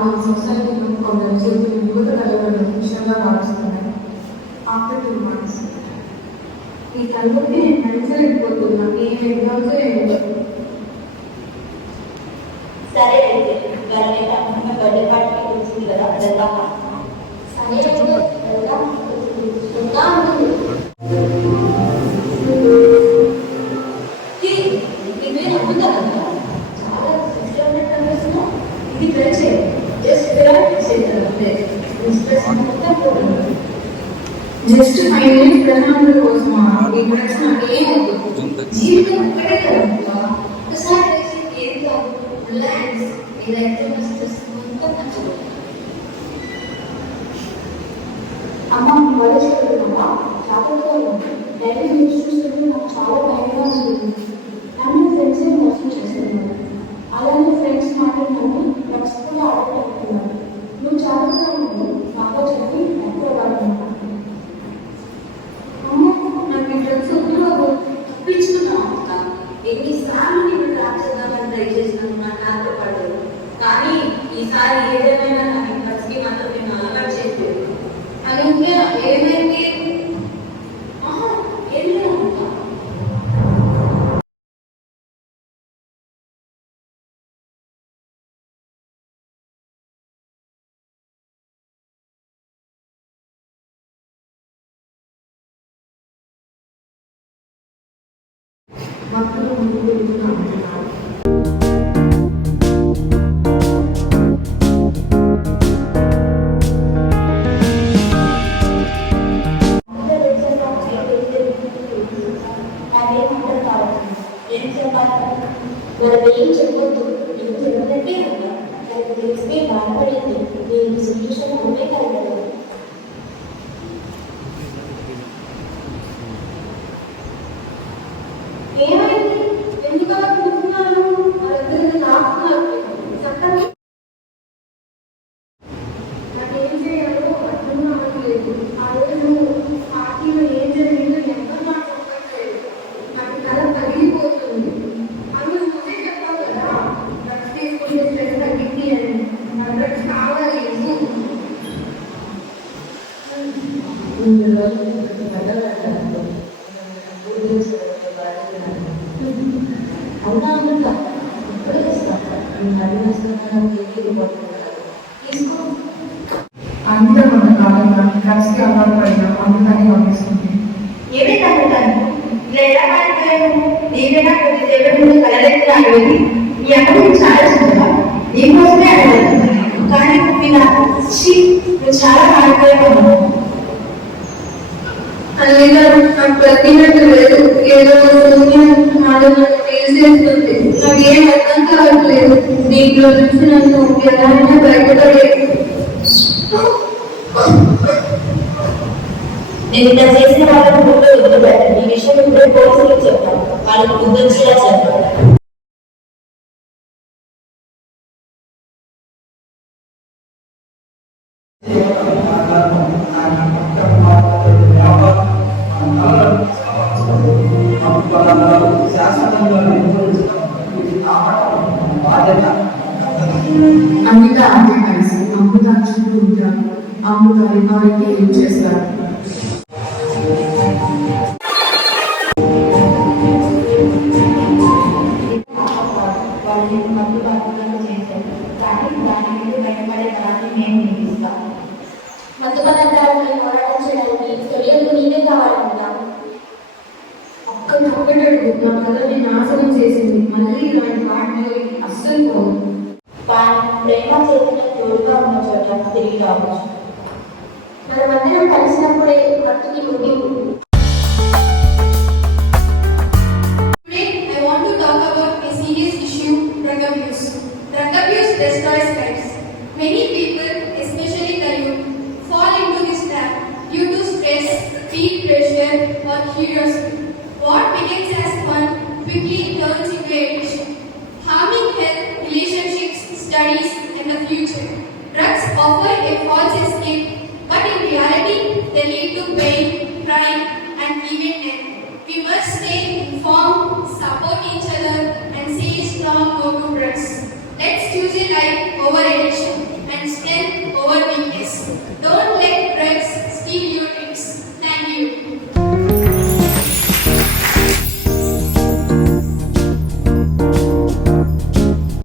మన సొసైటీలో కొందరు చేతులు యువత కలవడం విషయంగా మారుస్తున్నాయి. ఆఫ్టర్ 2 months ఈ తల్లికి నేను నడిచలేకపోతున్నా. ఈ ఎగ్జామ్స్ సరే అయితే బర్త్డే పార్టీకి వచ్చింది కదా, వెళ్దాం. సరే వెళ్దాం. జస్ట్ 5 minutes ప్రశాంతత కోసమా? ఈ ప్రశ్న ఏమవుతుంది? జీవితం ఒక్కటే కదా, ఒకసారి ఏం కాదు, రిలాక్స్. ఇదైతే అమ్మ వయసు చదువుతున్నా జాతరతో డైరీ న్యూస్ చూస్తుంటే నాకు చాలా భయంగా ఉంటుంది. నన్ను ఫ్రెండ్స్ మోసం చేస్తున్నారు. అలానే ఫ్రెండ్స్ మాట్లాడినాను డ్రగ్స్ కూడా ఆడగలుగుతున్నారు. నువ్వు జాగ్రత్తగా ఉండి బాగా చెప్పి ఎక్కువ వాడుతున్నాను. నాకు ఈ డ్రగ్స్ వద్దు, తప్పించుకున్నావు. ఎన్నిసార్లు నేను ట్రాక్ చేద్దామని ట్రై చేసినాను, నాకు నాతో పడలేదు. కానీ ఈసారి ఏదేమైనా నాకు డ్రగ్స్కి మాత్రం నేను అలవాటు చేయలేదు. అని ఏమైంది? ఏం లేదంట. భక్తులు ముందు అంటున్నారు. ఏం చెప్పాలి? మనం ఏం చెప్పొద్దు, ఏం చెప్పదంటే తెలిస్తే బాధపడింది. నేను సొల్యూషన్ అవ్వే కలగదు. ఏమైంది? ఎందుకు అలా కూర్చున్నారు? వాళ్ళందరూ రాస్తున్నారు. చక్కగా నాకేం చేయాలో అర్థం కావట్లేదు. ఆ రోజు పార్టీలో ఏం జరిగిందో ఎంత మాట్లాడలేదు. నాకు తల పగిలిపోతుంది. అందులో ముందే చెప్పావు కదా, డ్రగ్స్ తీసుకుంటే స్ట్రెస్ తగ్గింది అని. నాకు డ్రగ్స్ కావాలి. అవునా అమ్ముతా, ఇప్పుడే ఇస్తాను. తీసుకో. అంత మన కాలంలో డ్రగ్స్కి అలవాటు పడిన అమృతాన్ని పంపిస్తుంది. ఏమైనా అమ్ముతాను లేదా మాట్లాడలేము. నీవేనా కొద్దిసేపటి ముందు కలలెత్తిన అడిగింది. ఈ అమ్మ చాలా సుందర, నీకోసమే అడగదు. కానీ నువ్వు చాలా మాట్లాడుతున్నావు. అలా నాకు ప్రతినట్టు లేదు. ఏదో ఫేస్ చేస్తుంది. నాకు ఏం అర్థం కావట్లేదు. దీంట్లో నుంచి నన్ను ఎలాగైనా బయటపడలేదు. నేను ఇలా చేసిన వాళ్ళకు ముందు వదిలిపెట్టాను. ఈ విషయం ఇప్పుడే పోలీసులకు చెప్తాను. వాళ్ళకి ముందు వచ్చేలా చెప్పాలి. అమృత అంటే కలిసి అమృత చుట్టూ ఉంటారు. అమృత రికవరీకి హెల్ప్ చేస్తారు. వాళ్ళని మందు బాధ్యతలు చేశారు. కానీ దాని మీద భయపడే దాన్ని మేము నిందిస్తాం. మత్తు పదార్థాలను పోరాటం చేయడానికి తెలియదు నీవే కావాలంట. ఒక్కటే నా కథని నాశనం చేసింది. మళ్ళీ ఇలాంటి పాటలు అస్సలు పోదు. ప్రేమ చేసిన తోడుగా ఉన్న చోట తిరిగి రావచ్చు. మనమందరం కలిసినప్పుడే మత్తుకి ముగింపు. Today, I want to talk about a serious issue, drug abuse. Drug abuse destroys lives. Many people, especially the youth, fall into this trap due to stress, peer pressure, or curiosity. What begins as fun quickly turns into addiction, harming health, relationships, studies, and the future. Drugs offer a false escape, but in reality, they lead to pain, crime, and even death. We must stay informed, support each other, and say a strong no to drugs. Let's choose a life over addiction.